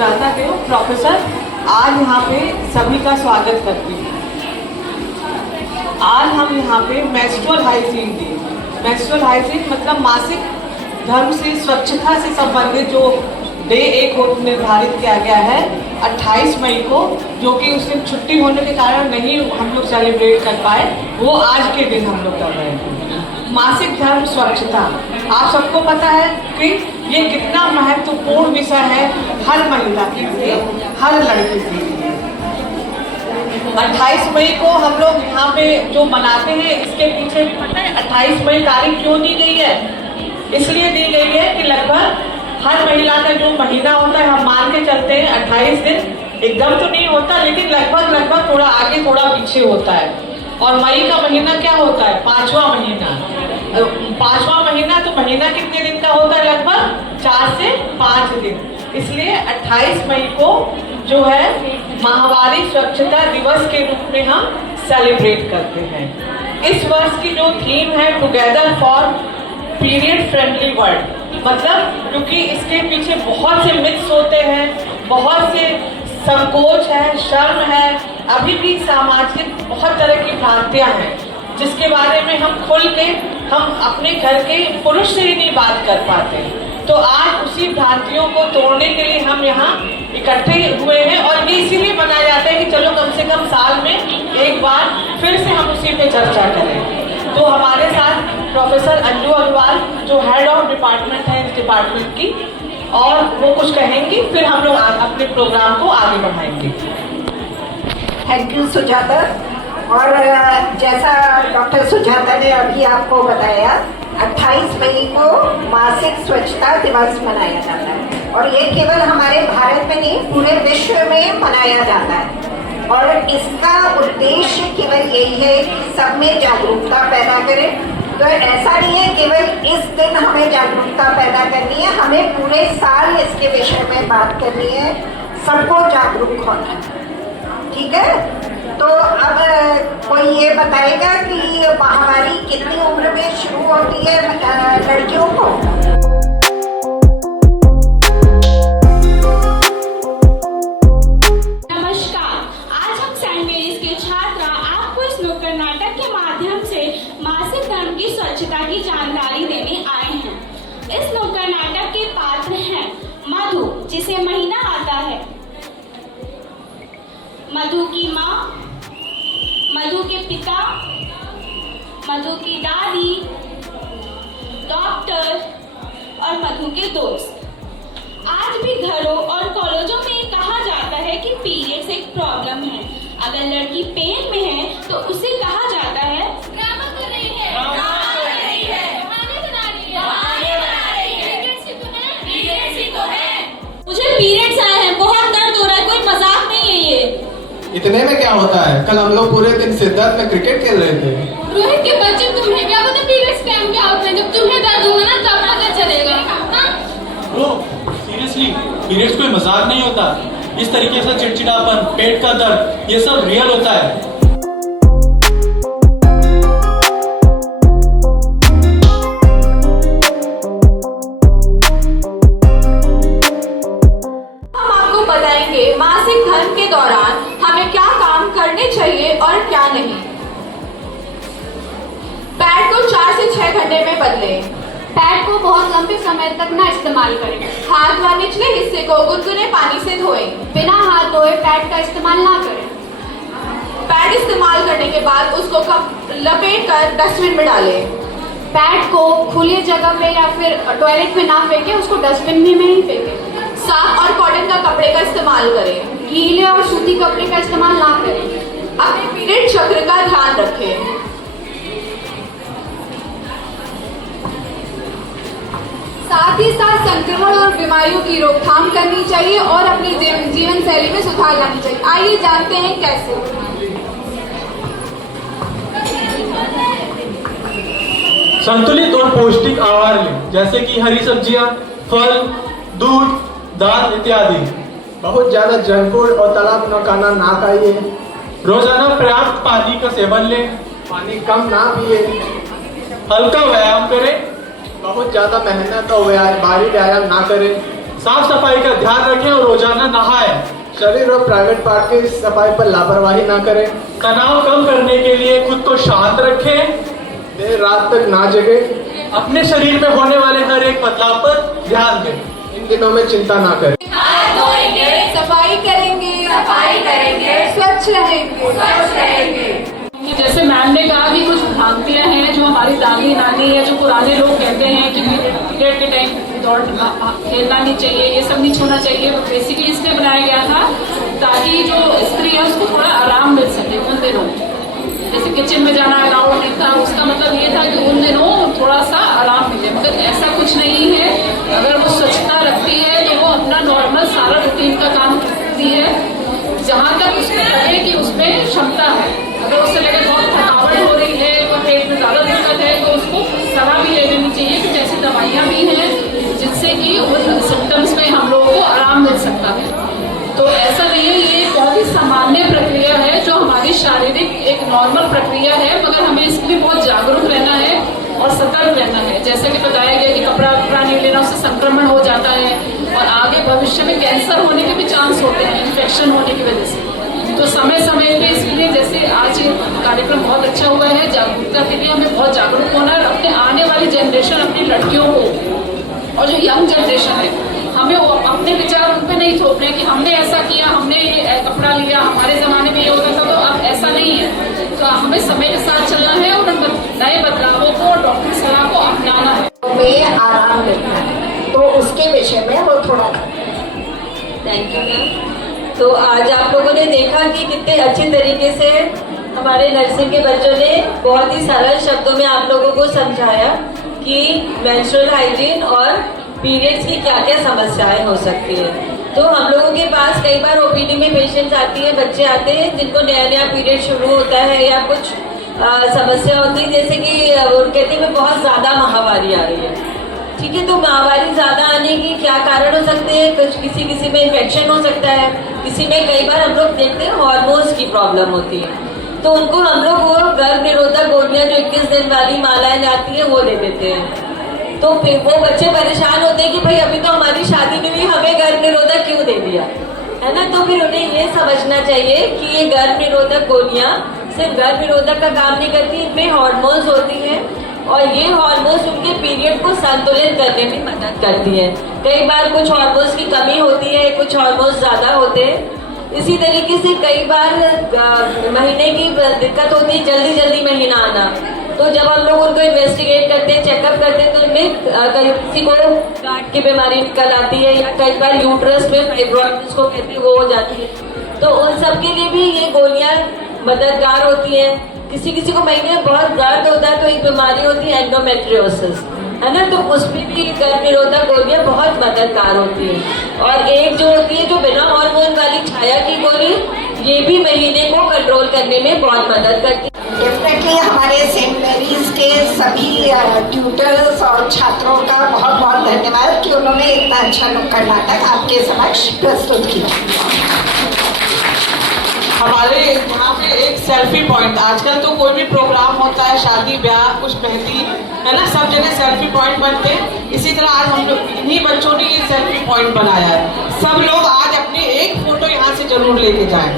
सुजाता के प्रोफेसर आज यहाँ पे सभी का स्वागत करती हूँ। आज हम यहाँ पे मेंस्ट्रुअल हाइजीन दी। मेंस्ट्रुअल हाइजीन मतलब मासिक धर्म से स्वच्छता से संबंधित जो डे एक को निर्धारित किया गया है 28 मई को, जो कि उस दिन छुट्टी होने के कारण नहीं हम लोग सेलिब्रेट कर पाए, वो आज के दिन हम लोग कर रहे हैं। मासिक धर्म स्वच्छता आप सबको पता है कि ये कितना महत्वपूर्ण विषय है हर महिला के लिए, हर लड़की के लिए। 28 मई को हम लोग यहाँ पे जो मनाते हैं, इसके पीछे पता है 28 मई तारीख क्यों दी गई है? इसलिए दी गई है कि लगभग हर महिला का जो महीना होता है, हम मान के चलते हैं 28 दिन, एकदम तो नहीं होता लेकिन लगभग थोड़ा आगे थोड़ा पीछे होता है। और मई का महीना क्या होता है? 5वां महीना। 5वां महीना तो महीना कितने दिन का होता है? लगभग 4 से 5 दिन। इसलिए 28 मई को जो है माहवारी स्वच्छता दिवस के रूप में हम सेलिब्रेट करते हैं। इस वर्ष की जो थीम है together for period friendly world, मतलब क्योंकि इसके पीछे बहुत से मिथ्स होते हैं, बहुत से संकोच है, शर्म है, अभी भी सामाजिक बहुत तरह की भ्रांतियां हैं जिसके बारे में हम खुल के हम अपने घर के पुरुष से ही नहीं बात कर पाते। तो आज उसी भ्रांतियों को तोड़ने के लिए हम यहाँ इकट्ठे हुए हैं और ये इसीलिए मनाया जाता है कि चलो कम से कम साल में एक बार फिर से हम उसी पे चर्चा करें। तो हमारे साथ प्रोफेसर अंजू अग्रवाल जो हेड ऑफ डिपार्टमेंट है इस डिपार्टमेंट की, और वो कुछ कहेंगी, फिर हम लोग अपने प्रोग्राम को आगे बढ़ाएंगे। Thank you Sujata. और जैसा डॉक्टर सुजाता ने अभी आपको बताया, 28 मई को मासिक स्वच्छता दिवस मनाया जाता है और ये केवल हमारे भारत में नहीं पूरे विश्व में मनाया जाता है। और इसका उद्देश्य केवल यही है कि सब में जागरूकता पैदा करें। तो ऐसा नहीं है केवल इस दिन हमें जागरूकता पैदा करनी है, हमें पूरे साल इसके विषय में बात करनी है, सबको जागरूक होना है। ठीक है, तो अब कोई ये बताएगा कि माहवारी कितनी उम्र में शुरू होती है लड़कियों को? नमस्कार, आज हम सेंट मेरीज के छात्रा आपको इस नुक्कड़ नाटक के माध्यम से मासिक धर्म की स्वच्छता की जानकारी देने आए हैं। इस नुक्कड़ नाटक के पात्र हैं मधु, जिसे महीना आता है, मधु की माँ, मधु के पिता, मधु की दादी, डॉक्टर और मधु के दोस्त। आज भी घरों और कॉलेजों में कहा जाता है कि पीरियड्स एक प्रॉब्लम है। अगर लड़की पेन में है तो उसे कहा जाता है ड्रामा कर रही है, बहाने बना रही है, पीरियड्स ही तो है। मुझे पीरियड्स आए हैं, बहुत दर्द हो रहा है, कोई मजाक नहीं है ये। इतने में क्या होता है? कल हम लोग पूरे दिन सिद्धार्थ में क्रिकेट खेल रहे थे। रोहित के बच्चे, तुम्हें क्या पता पीरियड्स टाइम क्या होता है? जब तुम्हें दर्द होगा ना तब पता चलेगा। सीरियसली पीरियड्स कोई मजाक नहीं होता। इस तरीके से चिड़चिड़ापन, पेट का दर्द, ये सब रियल होता है। हम आपको बताएंगे मासिक धर्म के दौरान हमें क्या काम करने चाहिए और क्या नहीं। पैड को 4 से 6 घंटे में बदलें। पैड को बहुत लंबे समय तक न इस्तेमाल करें। हाथ व निचले हिस्से को गुनगुने पानी से धोएं। बिना हाथ धोए पैड का इस्तेमाल ना करें। पैड इस्तेमाल करने के बाद उसको लपेट कर डस्टबिन में डालें। पैड को खुली जगह पे या फिर टॉयलेट में ना फेंकें, उसको डस्टबिन में ही फेंकें। साफ और कॉटन का कपड़े का इस्तेमाल करें। गीले और सूती कपड़े का इस्तेमाल ना करें। अपने पीरियड चक्र का ध्यान रखें। साथ ही साथ संक्रमण और बीमारियों की रोकथाम करनी चाहिए और अपनी जीवन शैली में सुधार लानी चाहिए। आइए जानते हैं कैसे। संतुलित और पौष्टिक आहार लें, जैसे कि हरी सब्जियां, फल, दूध, दाल इत्यादि। बहुत ज्यादा जंक फूड और तला भुना खाना ना खाइए। रोजाना पर्याप्त पानी का सेवन लें। पानी कम ना पिए। हल्का व्यायाम करें। बहुत ज्यादा मेहनत और भारी व्यायाम ना करें। साफ सफाई का ध्यान रखें और रोजाना शरीर और प्राइवेट पार्ट की सफाई पर लापरवाही ना करें। तनाव कम करने के लिए खुद को शांत रखें। देर रात तक ना जगे। अपने शरीर में होने वाले हर एक बदलाव पर ध्यान दें। इन दिनों में चिंता ना करें। सफाई करेंगे, स्वच्छ रहेंगे। जैसे मैम ने कहा कि कुछ भ्रांतियां हैं जो हमारी दादी नानी या जो पुराने लोग कहते हैं कि पीरियड के टाइम दौड़ खेलना नहीं चाहिए, ये सब नहीं छूना चाहिए। बेसिकली इसलिए बनाया गया था ताकि जो स्त्री है उसको थोड़ा आराम मिल सके उन दिनों। जैसे किचन में जाना अलाउड नहीं था, उसका मतलब ये था कि उन दिनों थोड़ा सा आराम मिले, मगर ऐसा कुछ नहीं है। अगर वो स्वच्छता रखती है तो वो अपना नॉर्मल सारा रूटीन का काम करती है जहाँ तक उसको लगे कि उसमें क्षमता है। अगर उससे लगे बहुत थकावट हो रही है, कोई पेट में ज्यादा दिक्कत है, तो उसको सलाह भी ले लेनी चाहिए कि ऐसी दवाइयाँ भी हैं जिससे कि उन सिम्टम्स में हम लोगों को आराम मिल सकता है। तो ऐसा नहीं है, ये बहुत ही सामान्य प्रक्रिया है जो हमारी शारीरिक एक नॉर्मल प्रक्रिया है, मगर हमें इसके लिए बहुत जागरूक रहना है और सतर्क रहना है। जैसा कि बताया गया कि कपड़ा वपड़ा नहीं लेना, उससे संक्रमण हो जाता है और आगे भविष्य में कैंसर होने के भी चांस होते हैं इन्फेक्शन होने की वजह से। तो समय समय पे इसके लिए, जैसे आज ये कार्यक्रम बहुत अच्छा हुआ है, जागरूकता के लिए हमें बहुत जागरूक होना है। अपने आने वाली जनरेशन, अपनी लड़कियों को और जो यंग जनरेशन है, हमें वो अपने विचार उन पे नहीं थोपने कि हमने ऐसा किया, हमने ये कपड़ा लिया, हमारे जमाने में ये होता था, तो अब ऐसा नहीं है। तो हमें समय के साथ चलना है और नए बदलावों को और डॉक्टर सलाह को अपनाना है। में आराम मिलता है, तो उसके विषय में वो थोड़ा। Thank you ma'am. तो आज आप लोगों ने देखा कि कितने अच्छे तरीके से हमारे नर्सिंग के बच्चों ने बहुत ही सरल शब्दों में आप लोगों को समझाया कि मेंस्ट्रुअल हाइजीन और पीरियड्स की क्या क्या समस्याएं हो सकती है। तो हम लोगों के पास कई बार ओपीडी में पेशेंट्स आती है, बच्चे आते हैं जिनको नया नया पीरियड शुरू होता है या कुछ समस्या होती है, जैसे कि वो कहते हैं बहुत ज्यादा महामारी आ रही है। ठीक है, तो महामारी ज्यादा आने की क्या कारण हो सकते हैं? कुछ किसी में इन्फेक्शन हो सकता है, किसी में कई बार हम लोग देखते हैं हार्मोन्स की प्रॉब्लम होती है, तो उनको हम लोग वो गर्भ निरोधक गोलियां जो 21 दिन वाली मालाएं आती है वो दे देते हैं। तो फिर वो बच्चे परेशान होते हैं कि भाई अभी तो हमारी शादी में भी हमें गर्भ निरोधक क्यों दे दिया, है ना। तो फिर उन्हें ये समझना चाहिए कि ये गर्भ निरोधक गोलियां सिर्फ गर्भ निरोधक का काम नहीं करती, इनमें हार्मोन्स होती हैं और ये हार्मोन्स उनके पीरियड को संतुलित करने में मदद करती है। कई बार कुछ हार्मोन्स की कमी होती है, कुछ हार्मोन्स ज्यादा होते हैं। इसी तरीके से कई बार महीने की दिक्कत होती है, जल्दी जल्दी महीना आना, तो जब हम लोग उनको इन्वेस्टिगेट करते हैं, चेकअप करते हैं, तो उनमें किसी को गांठ की बीमारी निकल आती है या कई बार यूट्रस में फाइब्रॉइड जिसको कहते हैं वो हो जाती है। तो उन सब के लिए भी ये गोलियां मददगार होती है। किसी किसी को महीने में बहुत दर्द होता है, तो एक बीमारी होती है एंडोमेट्रियोसिस, है ना, तो उसमें भी गर्भ निरोधक गोलियां बहुत मददगार होती है। और एक जो होती है जो बिना हार्मोन वाली छाया की गोली, ये भी महीने को कंट्रोल करने में बहुत मदद करती है। डेफिनेटली हमारे सेंट मैरीज के सभी ट्यूटर्स और छात्रों का बहुत बहुत धन्यवाद कि उन्होंने इतना अच्छा नुक्कड़ नाटक आपके समक्ष प्रस्तुत किया। हमारे यहाँ पे एक सेल्फी पॉइंट, आजकल तो कोई भी प्रोग्राम होता है, शादी ब्याह कुछ मेहंदी, है ना, सब जगह सेल्फी पॉइंट बनते हैं। इसी तरह आज हम लोग इन्हीं बच्चों ने ये सेल्फी पॉइंट बनाया है। सब लोग आज अपनी एक फोटो यहाँ से जरूर लेके जाएं।